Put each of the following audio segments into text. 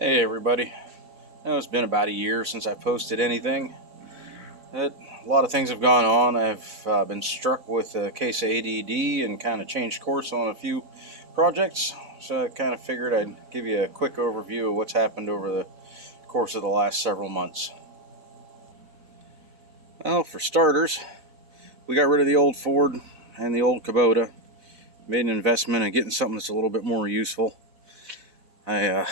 Hey everybody, I know it's been about a year since I posted anything. A lot of things have gone on. I've been struck with a case of A.D.D and kind of changed course on a few projects. So I kind of figured I'd give you a quick overview of what's happened over the course of the last several months. Well, for starters, we got rid of the old Ford and the old Kubota. Made an investment in getting something that's a little bit more useful. I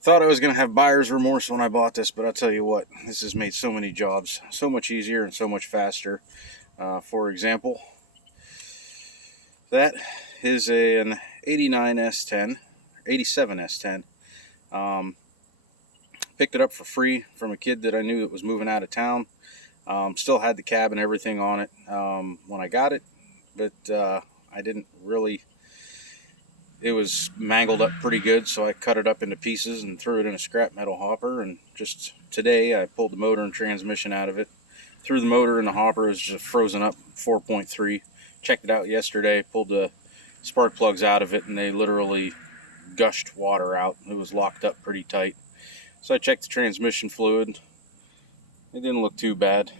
thought I was going to have buyer's remorse when I bought this, but I'll tell you what, this has made so many jobs so much easier and so much faster. For example, that is an 89 S10, 87 S10. Picked it up for free from a kid that I knew that was moving out of town. Still had the cab and everything on it when I got it, but I didn't really... It was mangled up pretty good, so I cut it up into pieces and threw it in a scrap metal hopper. And just today, I pulled the motor and transmission out of it. Threw the motor in the hopper. It was just frozen up, 4.3. Checked it out yesterday, pulled the spark plugs out of it, and they literally gushed water out. It was locked up pretty tight. So I checked the transmission fluid. It didn't look too bad.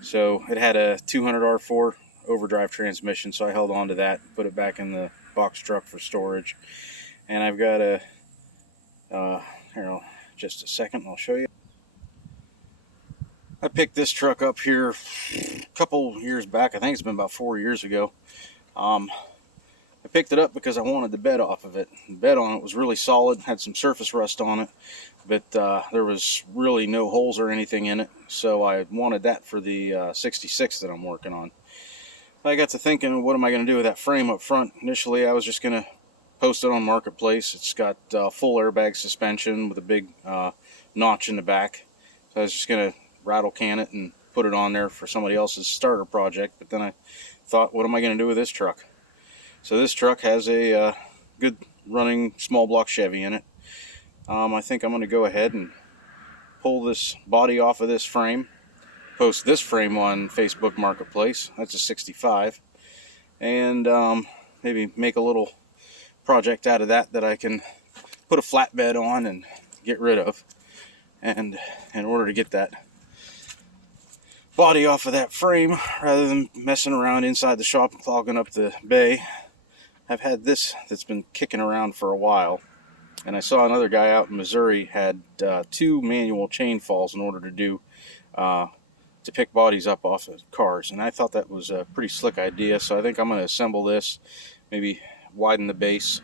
So it had a 200 R4 overdrive transmission, so I held on to that, put it back in the box truck for storage. And I've got here, just a second, I'll show you. I picked this truck up here a couple years back. I think it's been about 4 years ago. I picked it up because I wanted the bed off of it. The bed on it was really solid, had some surface rust on it, but there was really no holes or anything in it, so I wanted that for the 66 that I'm working on. I got to thinking, what am I going to do with that frame up front? Initially, I was just going to post it on Marketplace. It's got full airbag suspension with a big notch in the back. So I was just going to rattle can it and put it on there for somebody else's starter project. But then I thought, what am I going to do with this truck? So this truck has a good running small block Chevy in it. I think I'm going to go ahead and pull this body off of this frame. Post this frame on Facebook Marketplace. That's a 65, and maybe make a little project out of that I can put a flatbed on and get rid of. And in order to get that body off of that frame, rather than messing around inside the shop and clogging up the bay, I've had this that's been kicking around for a while. And I saw another guy out in Missouri had 2 manual chain falls in order to do to pick bodies up off of cars, and I thought that was a pretty slick idea. So I think I'm going to assemble this, maybe widen the base,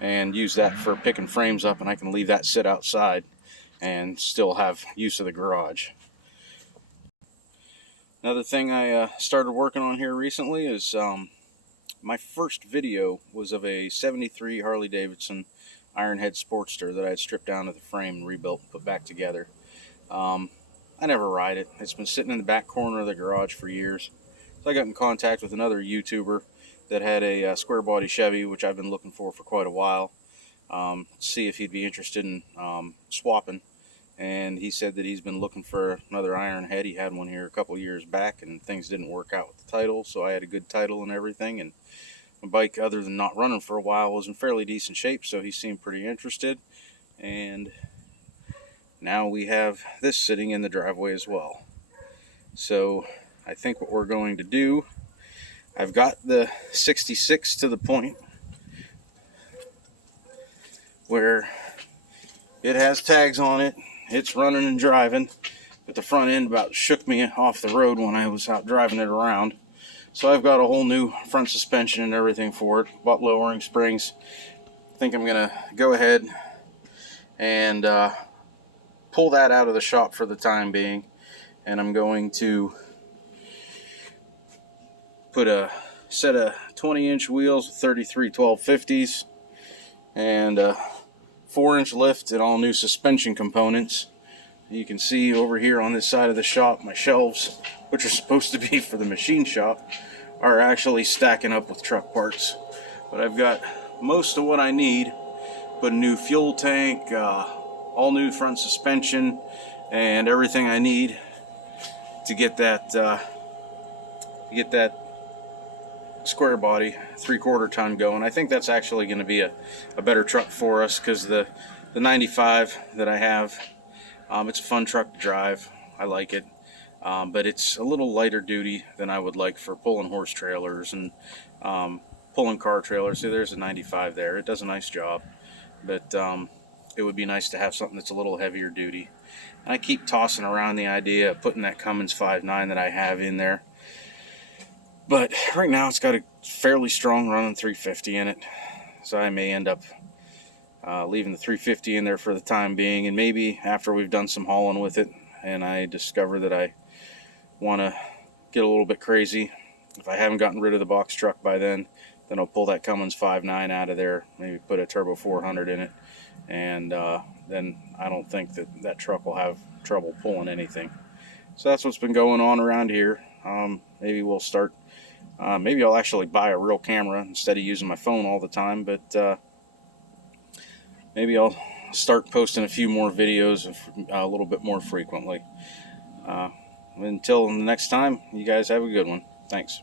and use that for picking frames up, and I can leave that sit outside and still have use of the garage. Another thing I started working on here recently is my first video was of a 73 Harley Davidson Ironhead Sportster that I had stripped down to the frame and rebuilt and put back together. I never ride it. It's been sitting in the back corner of the garage for years. So I got in contact with another YouTuber that had a square body Chevy, which I've been looking for quite a while. See if he'd be interested in swapping. And he said that he's been looking for another Ironhead. He had one here a couple years back, and things didn't work out with the title. So I had a good title and everything. And my bike, other than not running for a while, was in fairly decent shape. So he seemed pretty interested. And now we have this sitting in the driveway as well. So I think what we're going to do, I've got the 66 to the point where it has tags on it, it's running and driving, but the front end about shook me off the road when I was out driving it around. So I've got a whole new front suspension and everything for it, bought lowering springs. I think I'm going to go ahead and pull that out of the shop for the time being, and I'm going to put a set of 20-inch wheels, 33 1250s, and a 4-inch lift and all new suspension components. You can see over here on this side of the shop, my shelves, which are supposed to be for the machine shop, are actually stacking up with truck parts. But I've got most of what I need. Put a new fuel tank, all new front suspension, and everything I need to get that square body 3/4 ton going. I think that's actually going to be a better truck for us, because the the 95 that I have. It's a fun truck to drive. I like it. But it's a little lighter duty than I would like for pulling horse trailers and pulling car trailers. See, there's a 95 there. It does a nice job, but it would be nice to have something that's a little heavier duty. And I keep tossing around the idea of putting that Cummins 5.9 that I have in there, but right now it's got a fairly strong running 350 in it, so I may end up leaving the 350 in there for the time being, and maybe after we've done some hauling with it and I discover that I want to get a little bit crazy, if I haven't gotten rid of the box truck by then I'll pull that Cummins 5.9 out of there, maybe put a Turbo 400 in it, and then I don't think that truck will have trouble pulling anything. So that's what's been going on around here. Maybe we'll start, maybe I'll actually buy a real camera instead of using my phone all the time, but maybe I'll start posting a few more videos a little bit more frequently. Until the next time, you guys have a good one. Thanks.